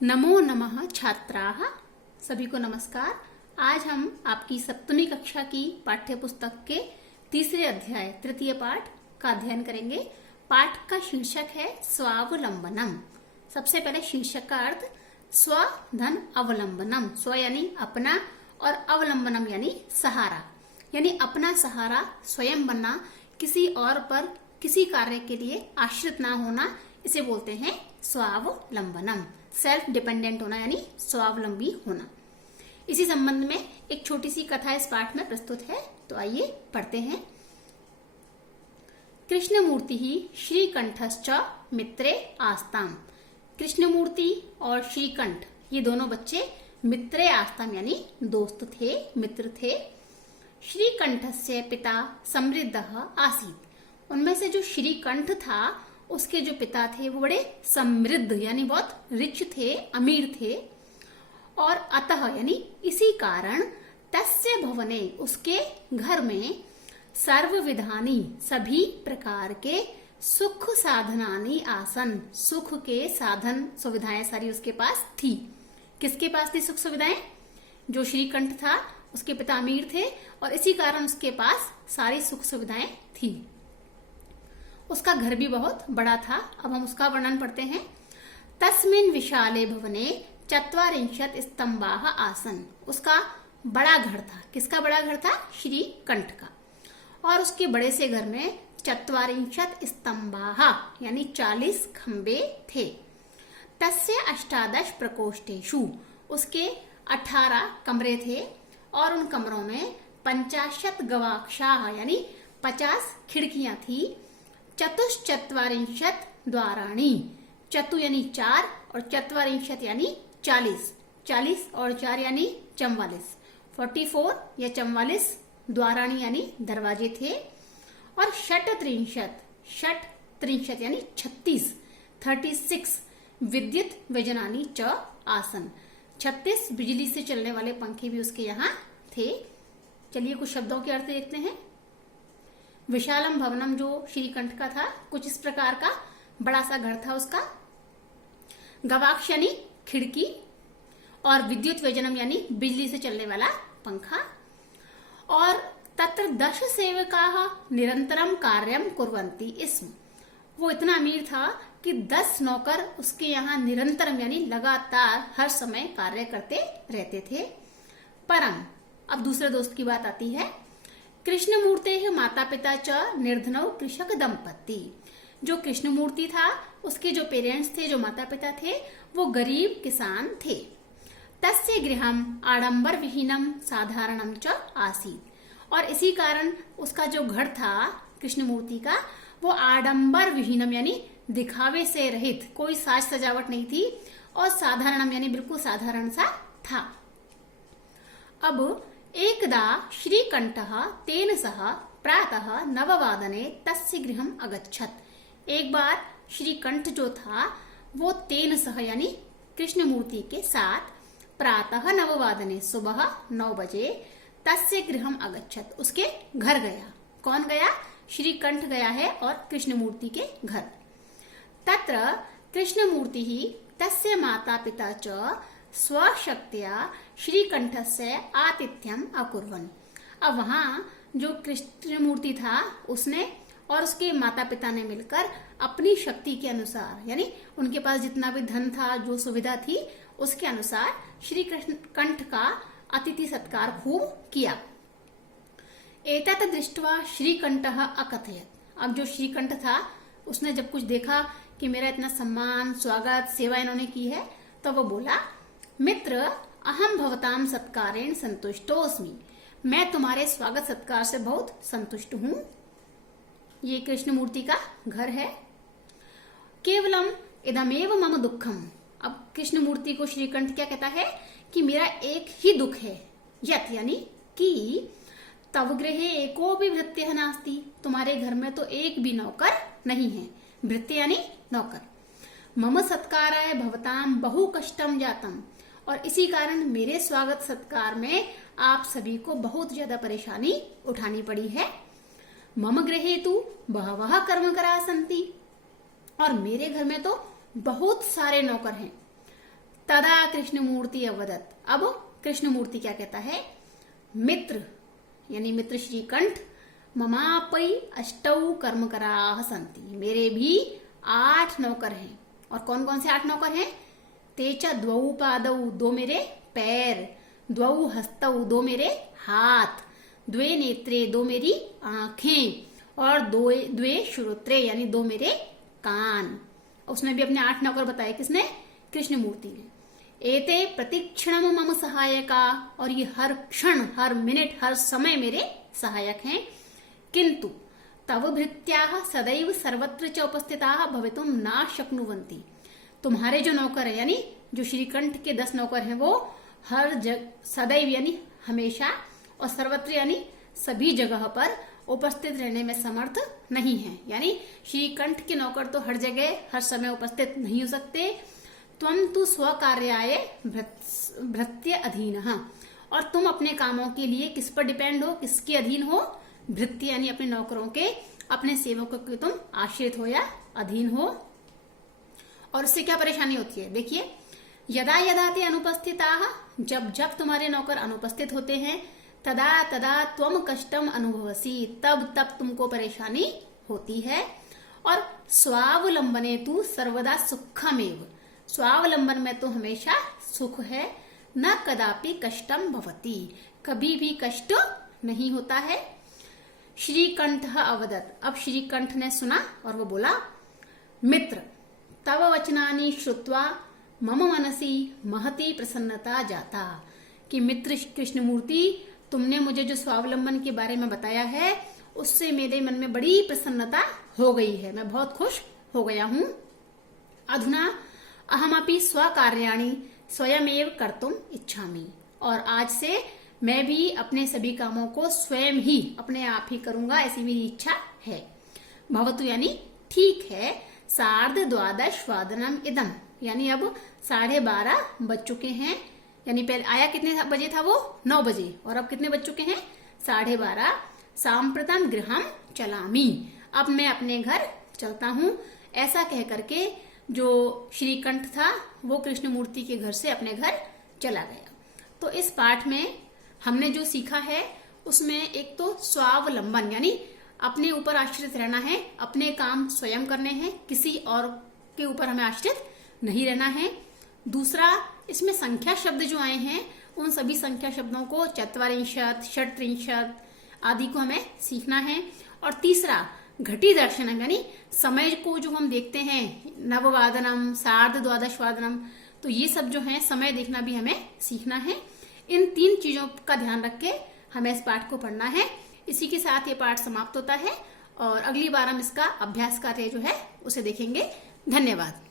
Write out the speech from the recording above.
नमो नमः छात्राः। सभी को नमस्कार। आज हम आपकी सप्तमी कक्षा की पाठ्य पुस्तक के तीसरे अध्याय तृतीय पाठ का अध्ययन करेंगे। पाठ का शीर्षक है स्वावलंबनम। सबसे पहले शीर्षक का अर्थ स्व धन अवलंबनम। स्व यानी अपना और अवलंबनम यानी सहारा, यानी अपना सहारा स्वयं बनना, किसी और पर किसी कार्य के लिए आश्रित ना होना, इसे बोलते हैं स्वावलंबनम। सेल्फ डिपेंडेंट होना यानी स्वावलंबी होना। इसी संबंध में एक छोटी सी कथा इस पाठ में प्रस्तुत है, तो आइए पढ़ते हैं। कृष्णमूर्ति ही श्रीकंठश्च मित्रे आस्ताम। कृष्णमूर्ति और श्रीकंठ ये दोनों बच्चे मित्रे आस्ताम यानी दोस्त थे, मित्र थे। श्रीकंठस्य पिता समृद्धः आसीत्। उनमें से जो श्रीकंठ था उसके जो पिता थे वो बड़े समृद्ध यानी बहुत रिच थे, अमीर थे। और अतः यानी इसी कारण तस्य भवने उसके घर में सर्वविधानी सभी प्रकार के सुख साधनानि आसन। सुख के साधन सुविधाएं सारी उसके पास थी। किसके पास थी सुख सुविधाएं? जो श्रीकंठ था उसके पिता अमीर थे और इसी कारण उसके पास सारी सुख सुविधाएं थी। उसका घर भी बहुत बड़ा था। अब हम उसका वर्णन पढ़ते हैं। तस्मिन् विशाले भवने चत्वारिंशत् स्तंभाः आसन। उसका बड़ा घर था। किसका बड़ा घर था? श्रीकंठ का। और उसके बड़े से घर में चत्वारिंशत् स्तंभाः यानी 40 खंबे थे। तस्य अष्टादश प्रकोष्ठेषु। उसके 18 कमरे थे और उन कमरों में 50 गवाक्षाः यानी 50 खिड़कियां थी। चतुश्चत्वारिंशत् द्वाराणि। चतु यानी 4 और चत्वारिंशत् यानी 40। 40 और 4 यानी 44। 44 या 44 द्वाराणि यानी दरवाजे थे। और षट्त्रिंशत् यानी 36 36 विद्युत व्यजनानि च आसन। 36 बिजली से चलने वाले पंखे भी उसके यहाँ थे। चलिए कुछ शब्दों के अर्थ देखते हैं। विशालम भवनम जो श्रीकंठ का था कुछ इस प्रकार का बड़ा सा घर था उसका। गवाक्ष यानी खिड़की और विद्युत व्यजनम यानी बिजली से चलने वाला पंखा। और तत्र 10 सेवकाः निरंतरम कार्यम कुर्वन्ति स्म। वो इतना अमीर था कि 10 नौकर उसके यहाँ निरंतरम यानी लगातार हर समय कार्य करते रहते थे। परम, अब दूसरे दोस्त की बात आती है। कृष्णमूर्ते माता पिता च निर्धनौ कृषक दंपति। जो कृष्णमूर्ति था उसके जो पेरेंट्स थे, जो माता पिता थे, वो गरीब किसान थे। तस्य गृहम आडंबर विहीनम साधारणम च आसीत्। और इसी कारण उसका जो घर था कृष्णमूर्ति का वो आडंबर विहीनम यानी दिखावे से रहित, कोई साज सजावट नहीं थी, और साधारणम यानी बिल्कुल साधारण सा था। अब एकदा श्रीकंठः तेन सह प्रातः 9 तस्य गृहम् अगच्छत्। एक बार श्रीकंठ जो था वो तेन सह यानी कृष्णमूर्ति के साथ प्रातः 9 सुबह 9 बजे तस्य गृहम् अगच्छत् उसके घर गया। कौन गया? श्रीकंठ गया है और कृष्णमूर्ति के घर। तत्र कृष्णमूर्ति ही तस्य माता पिता च स्वशक्त्या श्रीकंठस्य आतिथ्यम अकुर्वन्। अब वहां जो कृष्णमूर्ति था उसने और उसके माता पिता ने मिलकर अपनी शक्ति के अनुसार यानी उनके पास जितना भी धन था, जो सुविधा थी, उसके अनुसार श्री कंठ का अतिथि सत्कार खूब किया। एतत् दृष्ट्वा श्रीकंठः अकथयत्। अब जो श्रीकंठ था उसने जब कुछ देखा कि मेरा इतना सम्मान, स्वागत, सेवा इन्होंने की है, तो वो बोला, मित्र अहम भवताम सत्कारेण संतुष्टोस्मि। मैं तुम्हारे स्वागत सत्कार से बहुत संतुष्ट हूँ। ये कृष्णमूर्ति का घर है। केवलम इदमेव मम दुखम। अब कृष्णमूर्ति को श्रीकंठ क्या कहता है कि मेरा एक ही दुख है। यत् यानी कि तव गृहे एकोऽपि भृत्यः नास्ति। तुम्हारे घर में तो एक भी नौकर नहीं है। भृत्य यानी नौकर। मम सत्काराय भवताम बहु कष्टम जातम। और इसी कारण मेरे स्वागत सत्कार में आप सभी को बहुत ज्यादा परेशानी उठानी पड़ी है। मम गृहे तु बहवः कर्मकराः सन्ति। और मेरे घर में तो बहुत सारे नौकर हैं। तदा कृष्णमूर्ति अवदत्। अब कृष्णमूर्ति क्या कहता है, मित्र यानी मित्र श्रीकंठ, ममापै अष्टौ कर्मकराः सन्ति, मेरे भी 8 नौकर हैं। और कौन कौन से 8 नौकर हैं, तेच द्वौ पादौ, 2 मेरे पैर, द्वौ हस्तौ, 2 मेरे हाथ, द्वे नेत्रे, 2 मेरी आंखें, और द्वे श्रोत्रे यानी 2 मेरे कान। उसने भी अपने 8 नौकर बताए, किसने, कृष्णमूर्ति ने। एते प्रतिक्षण मम सहायका, और ये हर क्षण, हर मिनट, हर समय मेरे सहायक हैं। किंतु तव भृत्याः सदैव सर्वत्र च उपस्थिताः भवितुं न शक्नुवन्ति। तुम्हारे जो नौकर है यानी जो श्रीकंठ के 10 नौकर हैं, वो हर सदैव यानी हमेशा, और सर्वत्र यानी सभी जगह पर उपस्थित रहने में समर्थ नहीं है। यानी श्रीकंठ के नौकर तो हर जगह हर समय उपस्थित नहीं हो सकते। त्वं तु स्वकार्याय भृत्य अधीनः, और तुम अपने कामों के लिए किस पर डिपेंड हो, किसके अधीन हो, भृत्य यानी अपने नौकरों के, अपने सेवकों के तुम आश्रित हो या अधीन हो। और इससे क्या परेशानी होती है, देखिए, यदा यदा ते अनुपस्थिताः, जब जब तुम्हारे नौकर अनुपस्थित होते हैं, तदा तदा त्वम कष्टम अनुभवसी, तब तब तुमको परेशानी होती है। और स्वावलंबने तु सर्वदा सुखमेव, स्वावलंबन में तो हमेशा सुख है, न कदापि कष्टम भवति, कभी भी कष्ट नहीं होता है। श्रीकंठ अवदत्, अब श्रीकंठ ने सुना और वो बोला, मित्र तव वचनानि श्रुत्वा मम मनसी महती प्रसन्नता जाता, कि मित्र कृष्णमूर्ति, तुमने मुझे जो स्वावलंबन के बारे में बताया है, उससे मेरे मन में बड़ी प्रसन्नता हो गई है, मैं बहुत खुश हो गया हूं। अधुना अहमपि स्वकार्याणि स्वयमेव कर्तुम इच्छामि, और आज से मैं भी अपने सभी कामों को स्वयं ही अपने आप ही करूंगा, ऐसी मेरी इच्छा है। भवतु यानी ठीक है, 12:30 इदम, यानी अब 12:30 बज चुके हैं। यानी पहले आया कितने बजे था वो, 9 बजे, और अब कितने बज चुके हैं, 12:30। सांप्रतम गृहम चलामी, अब मैं अपने घर चलता हूँ। ऐसा कह करके जो श्रीकंठ था वो कृष्णमूर्ति के घर से अपने घर चला गया। तो इस पाठ में हमने जो सीखा है उसमें एक तो स्वावलंबन यानी अपने ऊपर आश्रित रहना है, अपने काम स्वयं करने हैं, किसी और के ऊपर हमें आश्रित नहीं रहना है। दूसरा, इसमें संख्या शब्द जो आए हैं उन सभी संख्या शब्दों को, चत्वारिंशत्, षट्त्रिंशत् आदि को हमें सीखना है। और तीसरा, घटी दर्शनम यानी समय को जो हम देखते हैं, नववादनम, 12:30, तो ये सब जो है समय देखना भी हमें सीखना है। इन 3 चीजों का ध्यान रख के हमें इस पाठ को पढ़ना है। इसी के साथ ये पाठ समाप्त होता है और अगली बार हम इसका अभ्यास कार्य जो है उसे देखेंगे। धन्यवाद।